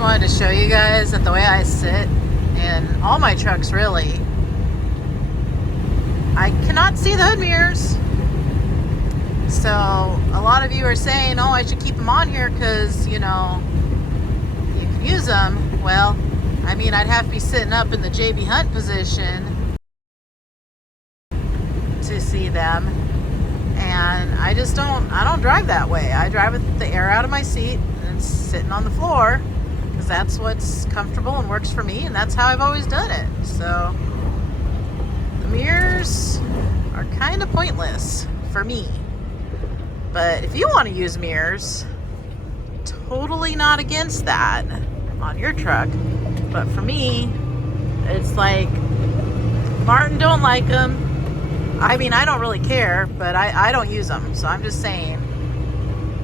just wanted to show you guys that the way I sit in all my trucks, really, I cannot see the hood mirrors. So a lot of you are saying, oh, I should keep them on here because, you know, you can use them. Well, I mean, I'd have to be sitting up in the JB Hunt position to see them. And I don't drive that way. I drive with the air out of my seat and sitting on the floor because that's what's comfortable and works for me, and that's how I've always done it. So the mirrors are kind of pointless for me. But if you want to use mirrors, totally not against that on your truck. But for me, it's like, Martin don't like them. I mean, I don't really care, but I don't use them. So I'm just saying,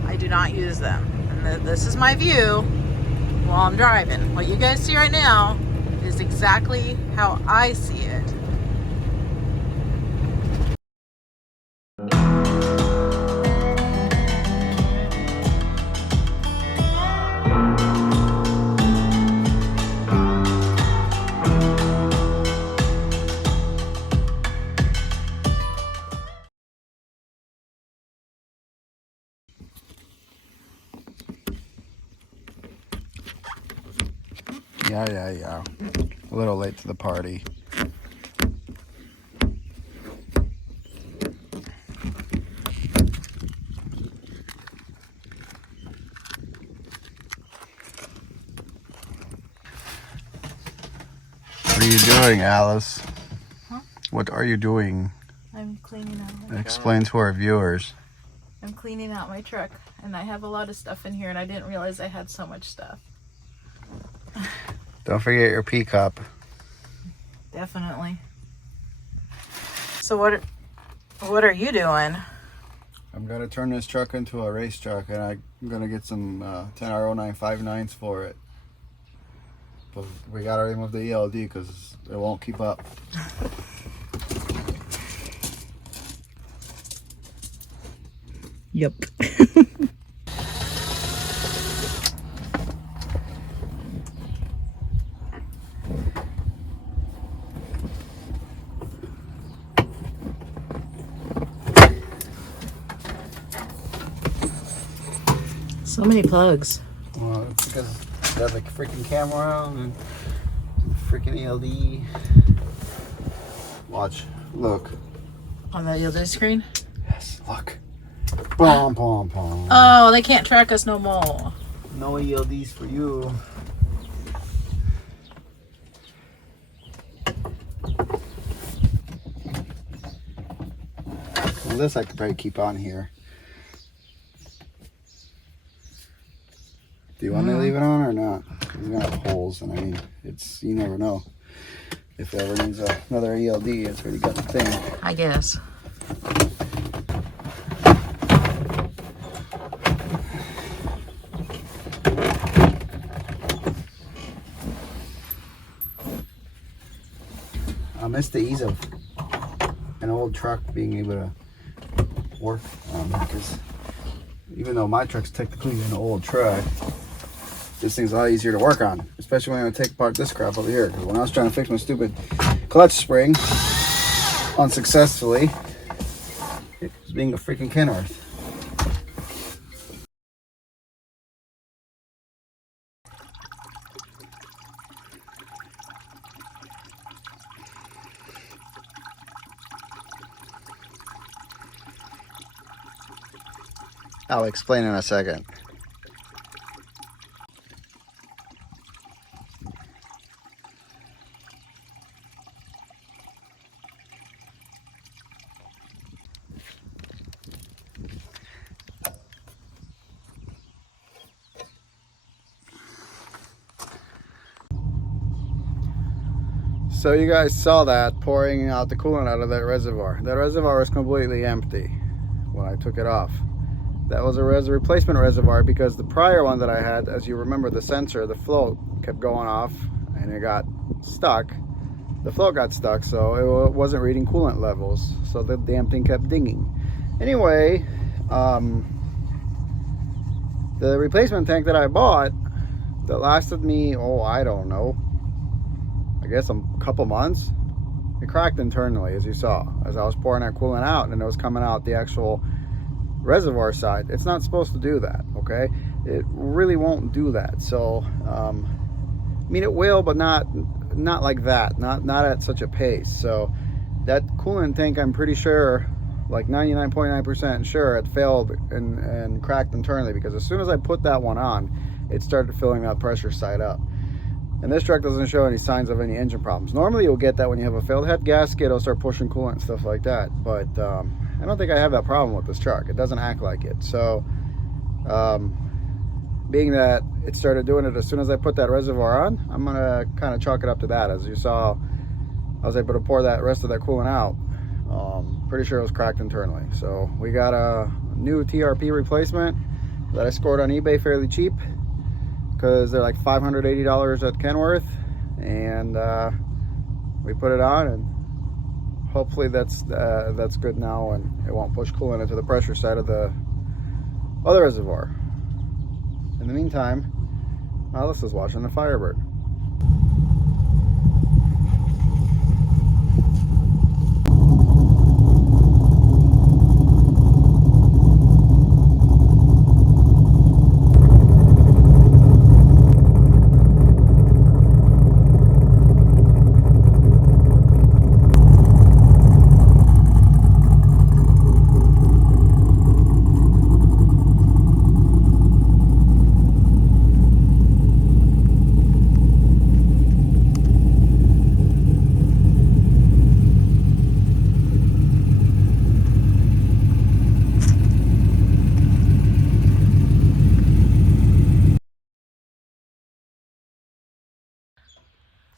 I do not use them. And this is my view while I'm driving. What you guys see right now is exactly how I see it. Yeah. A little late to the party. What are you doing, Alice? Huh? What are you doing? I'm cleaning out my Explain to our viewers. I'm cleaning out my truck, and I have a lot of stuff in here, and I didn't realize I had so much stuff. Don't forget your pea cup. Definitely. So what are you doing? I'm gonna turn this truck into a race truck, and I'm gonna get some 10R0959s for it. But we gotta remove the ELD because it won't keep up. Yep. So many plugs. Well, it's because they have the freaking camera and freaking ELD. Watch. Look. On the ELD screen? Yes, look. Pom, pom, pom. Oh, they can't track us no more. No ELDs for you. Well, this I could probably keep on here. Do you want me to leave it on or not? It's gonna have holes, and I mean, it's, you never know. If it ever needs another ELD, it's already got the thing. I guess. I miss the ease of an old truck being able to work on, because even though my truck's technically an old truck, this thing's a lot easier to work on, especially when I take apart this crap over here. Because when I was trying to fix my stupid clutch spring unsuccessfully, it was being a freaking Kenworth. I'll explain in a second. So you guys saw that pouring out the coolant out of that reservoir. That reservoir was completely empty when I took it off. That was a replacement reservoir because the prior one that I had, as you remember, the sensor, the float kept going off and it got stuck. The float got stuck, so it wasn't reading coolant levels, so the damn thing kept dinging. Anyway, the replacement tank that I bought that lasted me, oh, I don't know, I guess a couple months. It cracked internally, as you saw, as I was pouring that coolant out, and it was coming out the actual reservoir side. It's not supposed to do that, okay? It really won't do that. So I mean, it will, but not like that, not at such a pace. So that coolant tank, I'm pretty sure, like 99.9% sure, it failed and cracked internally, because as soon as I put that one on, it started filling that pressure side up. And this truck doesn't show any signs of any engine problems. Normally you'll get that when you have a failed head gasket. It'll start pushing coolant and stuff like that, but I don't think I have that problem with this truck. It doesn't act like it. So being that it started doing it as soon as I put that reservoir on, I'm gonna kind of chalk it up to that. As you saw, I was able to pour that rest of that coolant out. Pretty sure it was cracked internally. So we got a new TRP replacement that I scored on eBay fairly cheap, because they're like $580 at Kenworth, and we put it on, and hopefully that's good now, and it won't push coolant into the pressure side of the other reservoir. In the meantime, Alice is watching the Firebird.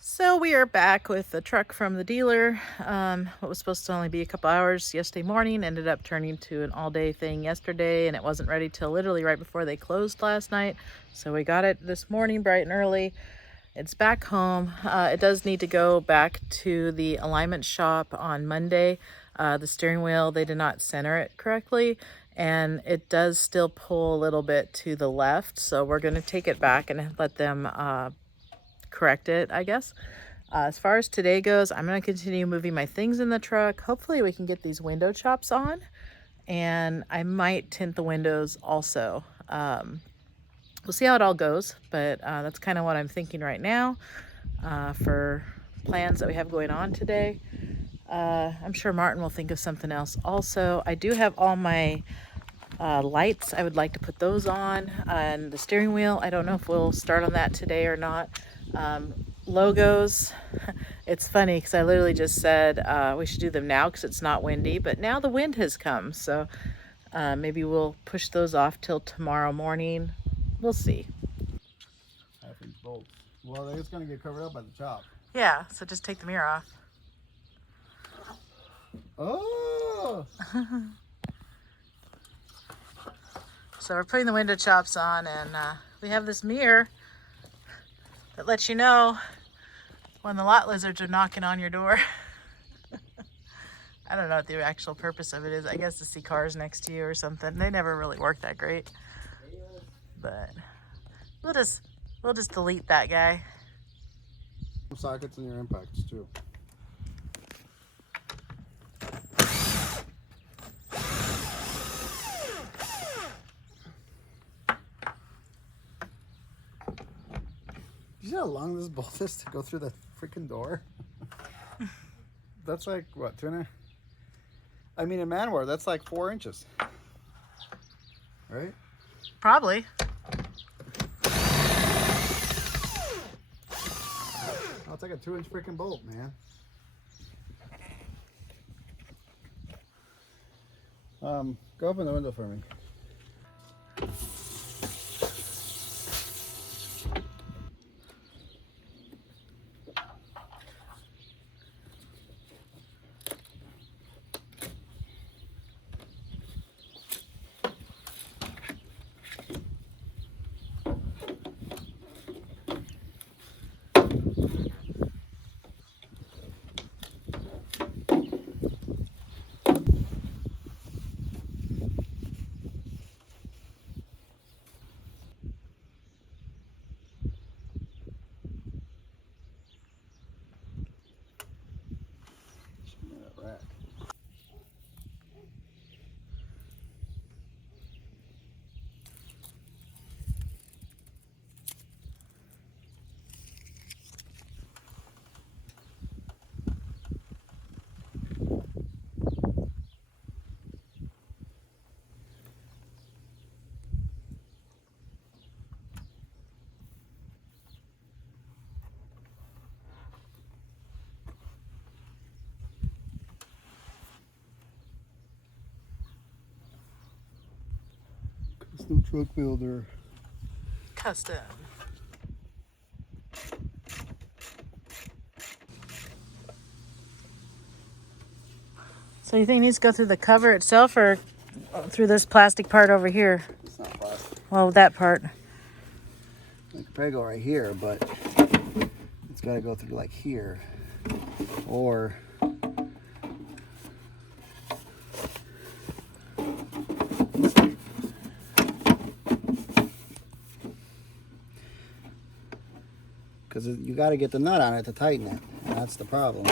So we are back with the truck from the dealer. What was supposed to only be a couple hours yesterday morning ended up turning to an all-day thing yesterday, and it wasn't ready till literally right before they closed last night. So we got it this morning bright and early. It's back home. It does need to go back to the alignment shop on Monday. The steering wheel, they did not center it correctly, and it does still pull a little bit to the left. So we're going to take it back and let them correct it, I guess. As far as today goes, I'm going to continue moving my things in the truck. Hopefully we can get these window chops on, and I might tint the windows also. We'll see how it all goes, but that's kind of what I'm thinking right now for plans that we have going on today. I'm sure Martin will think of something else also. I do have all my lights. I would like to put those on, and the steering wheel, I don't know if we'll start on that today or not. Logos, it's funny because I literally just said we should do them now because it's not windy, but now the wind has come, so maybe we'll push those off till tomorrow morning. We'll see. Half-inch bolts. Well, they're just going to get covered up by the chop. Yeah, so just take the mirror off. Oh! So we're putting the window chops on, and we have this mirror that lets you know when the lot lizards are knocking on your door. I don't know what the actual purpose of it is. I guess to see cars next to you or something. They never really work that great. But we'll just delete that guy. Sockets in your impacts too. You see how long this bolt is to go through the freaking door? That's like, what, 2.5? I mean, in manware, that's like 4 inches. Right? Probably. Oh, it's like a 2-inch freaking bolt, man. Go open the window for me. Professional truck builder. Custom. So you think it needs to go through the cover itself or through this plastic part over here? It's not plastic. Well, that part. It could probably go right here, but it's got to go through like here. Or because you got to get the nut on it to tighten it. And that's the problem.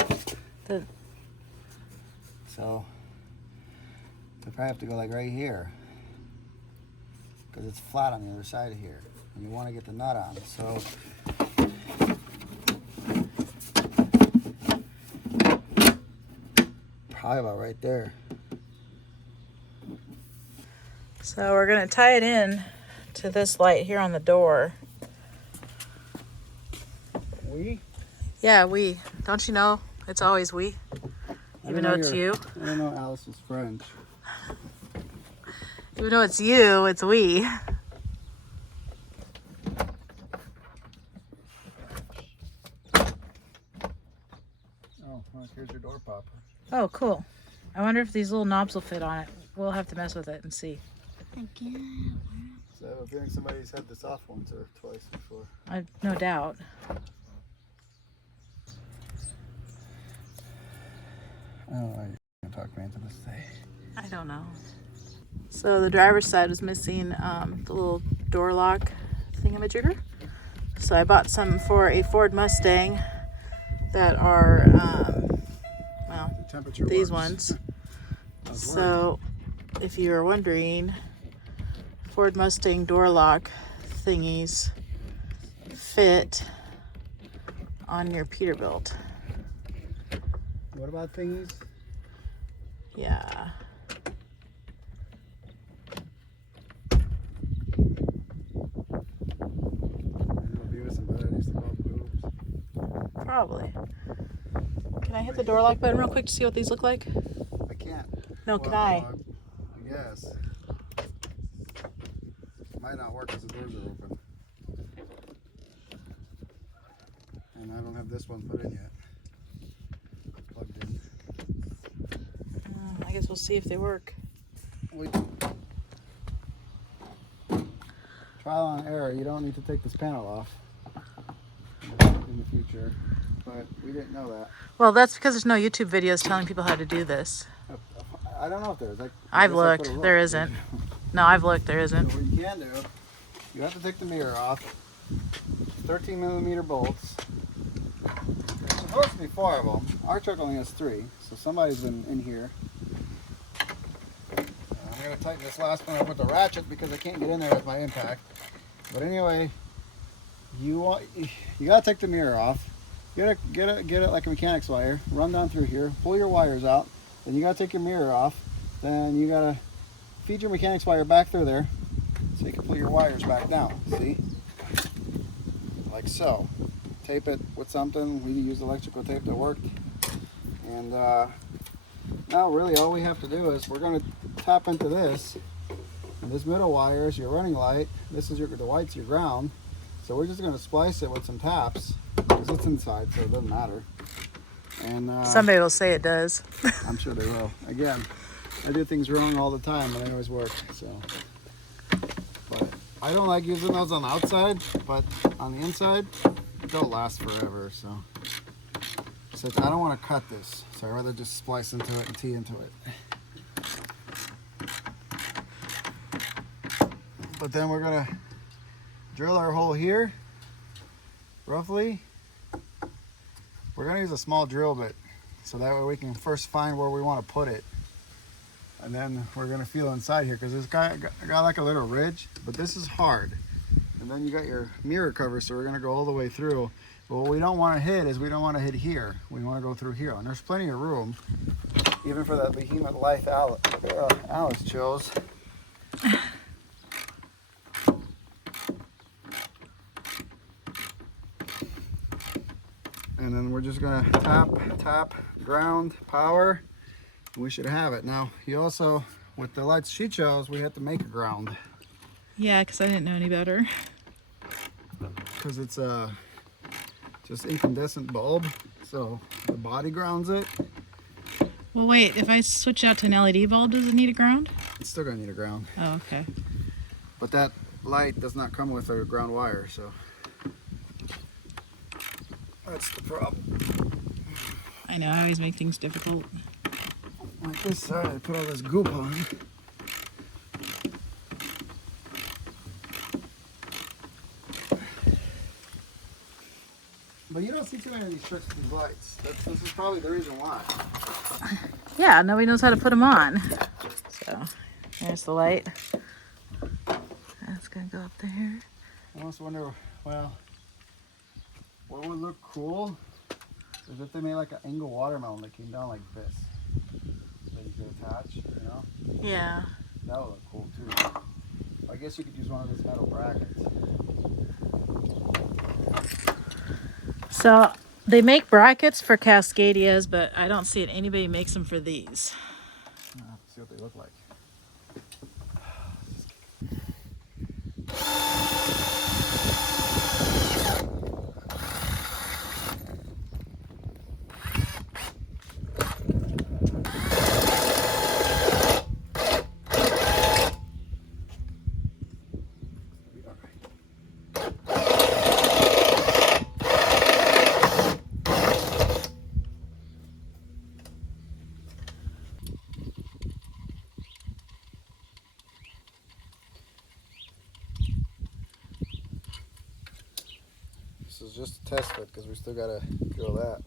So I probably have to go like right here because it's flat on the other side of here, and you want to get the nut on. So probably about right there. So we're gonna tie it in to this light here on the door. We? Yeah, we. Don't you know? It's always we. Even though it's you. I don't know Alice was French. Even though it's you, it's we. Oh, well, here's your door popper. Oh, cool. I wonder if these little knobs will fit on it. We'll have to mess with it and see. So I have a feeling somebody's had this off once or twice before. I've no doubt. I don't know why you're going to talk me into this day. I don't know. So the driver's side was missing the little door lock thingamajigger. So I bought some for a Ford Mustang that are, well, these ones. So if you were wondering, Ford Mustang door lock thingies fit on your Peterbilt. What about thingies? Yeah. Probably. Can I hit the door lock button real quick to see what these look like? I can't. No, can I? Yes. Might not work because the doors are open. And I don't have this one put in yet. Plugged in. I guess we'll see if they work. Trial and error. You don't need to take this panel off in the future, but we didn't know that. Well, that's because there's no YouTube videos telling people how to do this. I don't know if there's. I've looked. There isn't. No, I've looked. There isn't. So what you can do, you have to take the mirror off. 13mm bolts. There's supposed to be 4 of them. Our truck only has 3, so somebody's been in here. I'm going to tighten this last one up with the ratchet because I can't get in there with my impact. But anyway, you got to take the mirror off. Get it like a mechanic's wire. Run down through here. Pull your wires out. Then you got to take your mirror off. Then you got to feed your mechanic's wire back through there so you can pull your wires back down. See? Like so. Tape it with something. We used electrical tape that worked. And now really all we have to do is we're going to tap into this. And this middle wire is your running light. This is the white's your ground. So we're just going to splice it with some taps because it's inside, so it doesn't matter. And somebody will say it does. I'm sure they will. Again, I do things wrong all the time, but they always work. So, but I don't like using those on the outside, but on the inside, they'll last forever. So I don't want to cut this, so I'd rather just splice into it and tee into it. But then we're gonna drill our hole here, roughly. We're gonna use a small drill bit, so that way we can first find where we want to put it. And then we're gonna feel inside here, because this got like a little ridge, but this is hard. And then you got your mirror cover, so we're gonna go all the way through. But what we don't want to hit is we don't want to hit here. We want to go through here, and there's plenty of room, even for that behemoth life Alice chose. And then we're just gonna tap, ground, power, and we should have it. Now, you also, with the lights she chose, we have to make a ground. Yeah, because I didn't know any better. Because it's a just incandescent bulb, so the body grounds it. Well, wait, if I switch out to an LED bulb, does it need a ground? It's still gonna need a ground. Oh, okay. But that light does not come with a ground wire, so that's the problem. I know, I always make things difficult. Like this side, I put all this goop on. But you don't see too many of these trucks with these lights. This is probably the reason why. Yeah, nobody knows how to put them on. So, there's the light. That's gonna go up there. I almost wonder, well, what would look cool is if they made like an angle watermelon that came down like this. That you could attach, you know? Yeah. That would look cool too. I guess you could use one of those metal brackets. So, they make brackets for Cascadias, but I don't see it. Anybody makes them for these. I'll have to see what they look like. This is just a test fit because we still gotta drill that.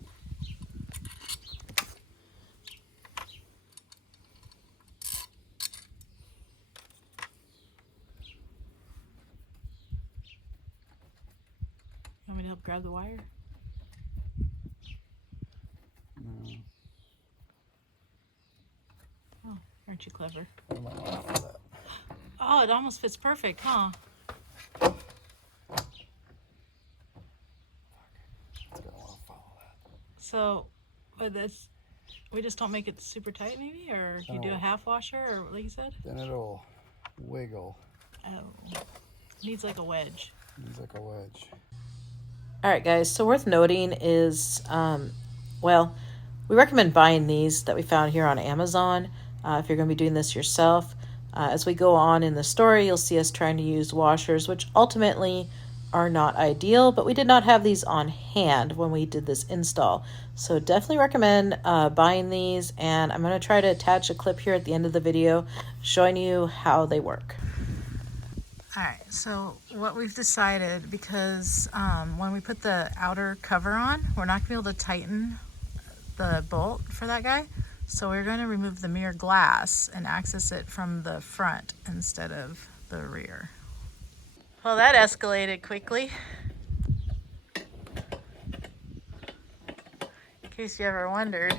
Want me to help grab the wire? No. Oh, aren't you clever? I might not for that. Oh, it almost fits perfect, huh? It's gonna want to follow that. So, but that's, we just don't make it super tight maybe? Or you do a half washer, or like you said? Then it'll wiggle. Oh, needs like a wedge. Needs like a wedge. All right, guys, so worth noting is, well, we recommend buying these that we found here on Amazon if you're going to be doing this yourself. As we go on in the story, you'll see us trying to use washers, which ultimately are not ideal, but we did not have these on hand when we did this install. So definitely recommend buying these, and I'm going to try to attach a clip here at the end of the video showing you how they work. All right, so what we've decided, because when we put the outer cover on, we're not going to be able to tighten the bolt for that guy. So we're going to remove the mirror glass and access it from the front instead of the rear. Well, that escalated quickly. In case you ever wondered,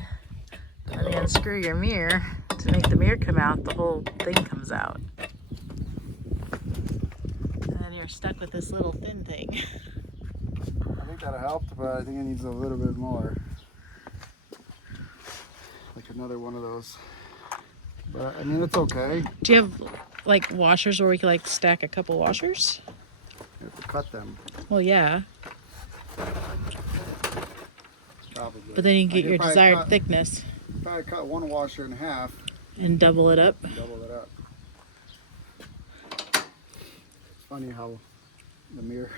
when you unscrew your mirror to make the mirror come out, the whole thing comes out. You're stuck with this little thin thing. I think that helped, but I think it needs a little bit more. Like another one of those. But I mean, it's okay. Do you have like washers where we could like stack a couple washers? You have to cut them. Well, yeah. Probably. But then you can get your desired thickness. Probably cut one washer in half. And double it up. Double it up. Funny how the mirror.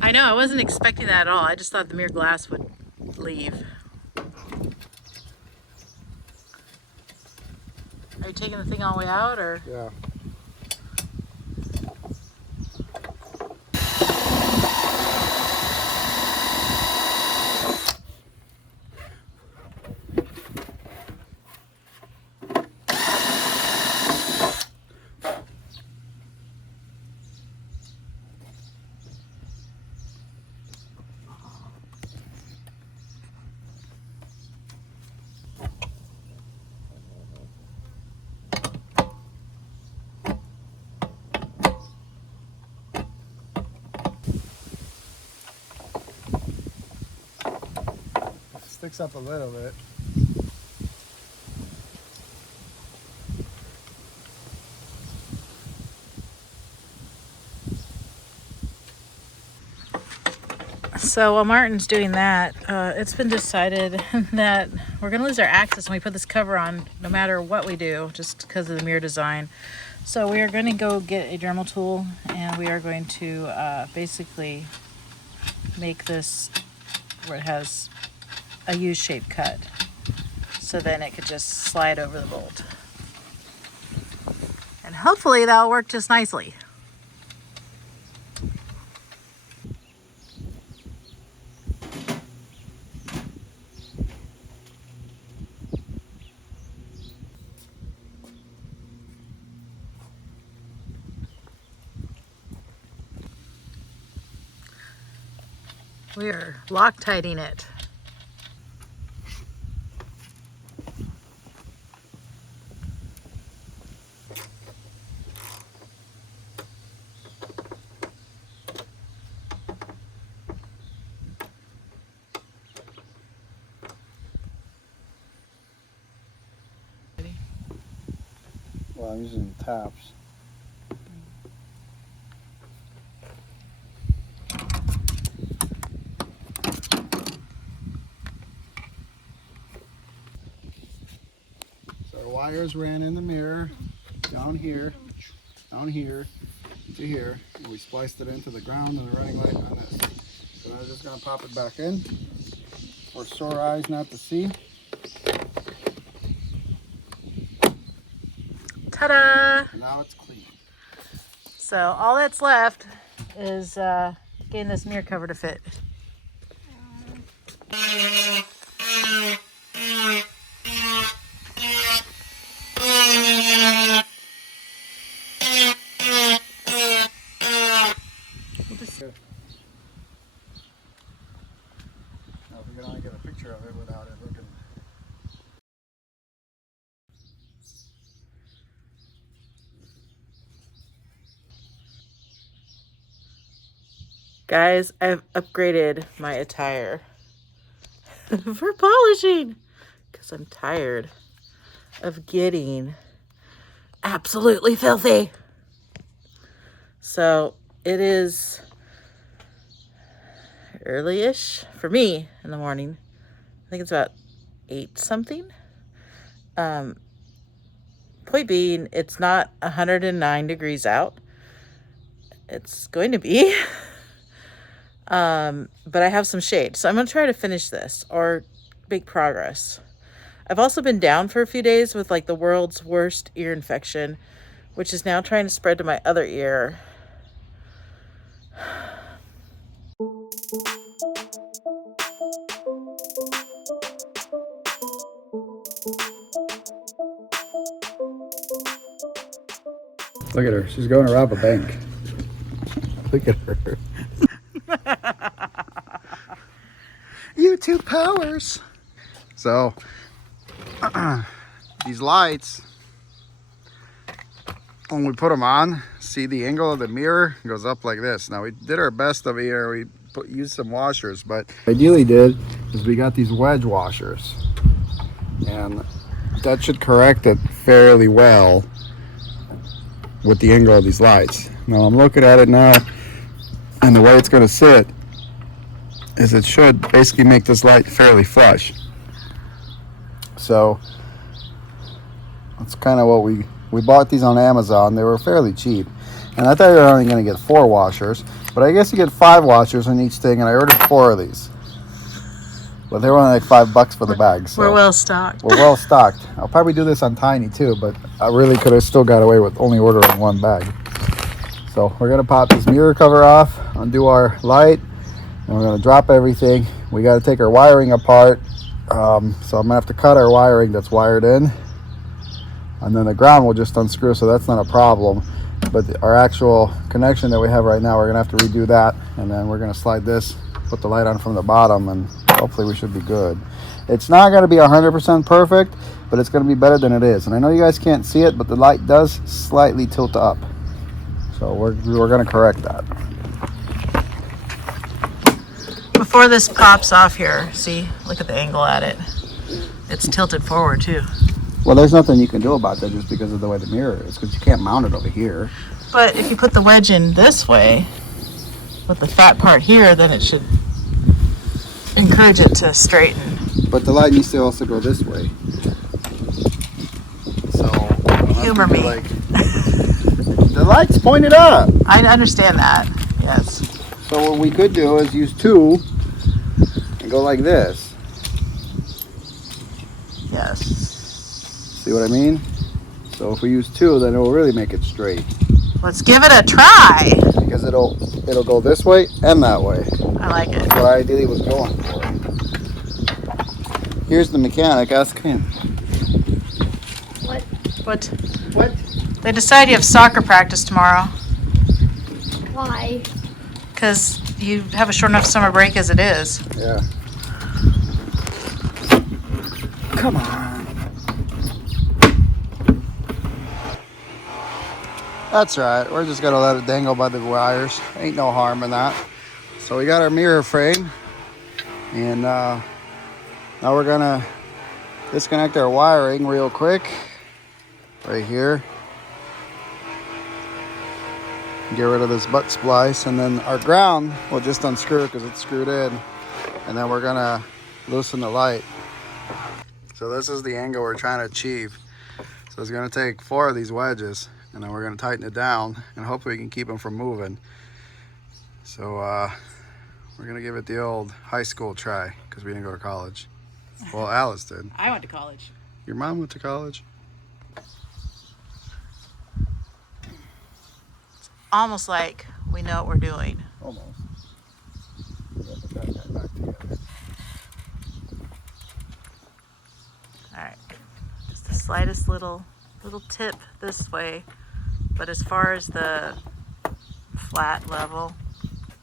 I know, I wasn't expecting that at all. I just thought the mirror glass would leave. Are you taking the thing all the way out, or? Yeah. Sticks up a little bit. So while Martin's doing that, it's been decided that we're going to lose our access when we put this cover on, no matter what we do, just because of the mirror design. So we are going to go get a Dremel tool, and we are going to basically make this where it has a U-shaped cut. So then it could just slide over the bolt. And hopefully that'll work just nicely. We're Loctiting it. Well, I'm using taps. So our wires ran in the mirror, down here, to here, and we spliced it into the ground and the running light on this. So now I'm just gonna pop it back in for sore eyes not to see. Ta-da! Now it's clean. So all that's left is getting this mirror cover to fit. Now if we can only get a picture of it without it looking. Guys, I've upgraded my attire for polishing because I'm tired of getting absolutely filthy. So it is early-ish for me in the morning. I think it's about 8 something. Point being, it's not 109 degrees out. It's going to be. But I have some shade, so I'm going to try to finish this or make progress. I've also been down for a few days with like the world's worst ear infection, which is now trying to spread to my other ear. Look at her, she's going to rob a bank. Look at her. YouTube powers. So these lights, when we put them on, see the angle of the mirror goes up like this. Now we did our best over here. We used some washers, but ideally did is we got these wedge washers, and that should correct it fairly well with the angle of these lights. Now I'm looking at it now, and the way it's going to sit is it should basically make this light fairly flush. So that's kind of what we bought these on Amazon. They were fairly cheap, and I thought you were only going to get 4 washers, but I guess you get 5 washers on each thing, and I ordered 4 of these. But they were only like $5 for the bag. So we're well stocked. We're well stocked. I'll probably do this on Tiny too, but I really could have still got away with only ordering 1 bag. So we're gonna pop this mirror cover off, undo our light, and we're gonna drop everything. We got to take our wiring apart, so I'm gonna have to cut our wiring that's wired in, and then the ground will just unscrew, so that's not a problem. But our actual connection that we have right now, we're gonna have to redo that, and then we're gonna slide this, put the light on from the bottom, and hopefully we should be good. It's not gonna be 100% perfect, but it's gonna be better than it is. And I know you guys can't see it, but the light does slightly tilt up, so we're gonna correct that. Before this pops off here, see, look at the angle at it. It's tilted forward too. Well, there's nothing you can do about that just because of the way the mirror is, because you can't mount it over here. But if you put the wedge in this way, with the fat part here, then it should encourage it to straighten. But the light needs to also go this way. So Humor me. like, the light's pointed up. I understand that. Yes. So what we could do is use 2 and go like this. Yes. See what I mean? So if we use 2, then it will really make it straight. Let's give it a try. Because it'll go this way and that way. I like it. That's what I ideally was going for. Here's the mechanic. Ask him. What? What? They decide you have soccer practice tomorrow Why? because you have a short enough summer break as it is. Yeah. Come on. That's right. We're just gonna let it dangle by the wires. Ain't no harm in that. So we got our mirror frame, and now we're gonna disconnect our wiring real quick right here. Get rid of this butt splice, and then our ground we'll just unscrew because it's screwed in, and then we're gonna loosen the light. So this is the angle we're trying to achieve. So it's gonna take 4 of these wedges, and then we're gonna tighten it down, and hopefully we can keep them from moving. So we're gonna give it the old high school try because we didn't go to college. Well, Alice did. I went to college. Your mom went to college? Almost like we know what we're doing. Almost. Put that back together. All right. Just the slightest little tip this way, but as far as the flat level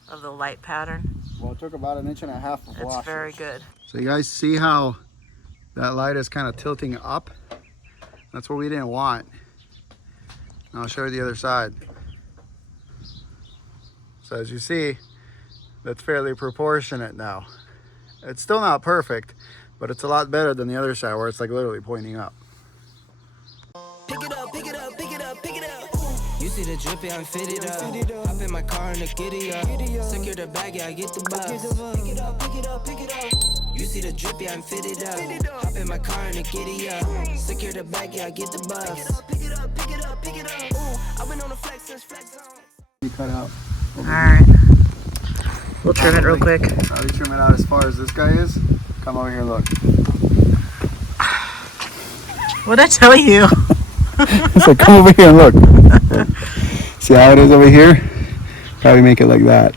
of the light pattern, Well, it took about 1.5 inches of it's washers. very good. So you guys see how that light is kind of tilting up? That's what we didn't want. I'll show you the other side. So as you see, that's fairly proportionate now. It's still not perfect, but it's a lot better than the other side where it's like literally pointing up. Pick it up, pick it up, pick it up, pick it up. You see the drippy, I'm fitted up. Hop in my car and the giddy up. Secure the bag, yeah, I get the bus. Pick it up, pick it up, pick it up. You see the drippy, I'm fitted up. Hop in my car and the giddy up. Secure the bag, yeah, I get the bus. Pick it up, pick it up, pick it up, pick it up. Ooh, I've been on the flex since flex zone. You cut out. All right. We'll trim it real quick. Probably trim it out as far as this guy is. Come over here, look. What'd I tell you? So come over here and look. See how it is over here? Probably make it like that.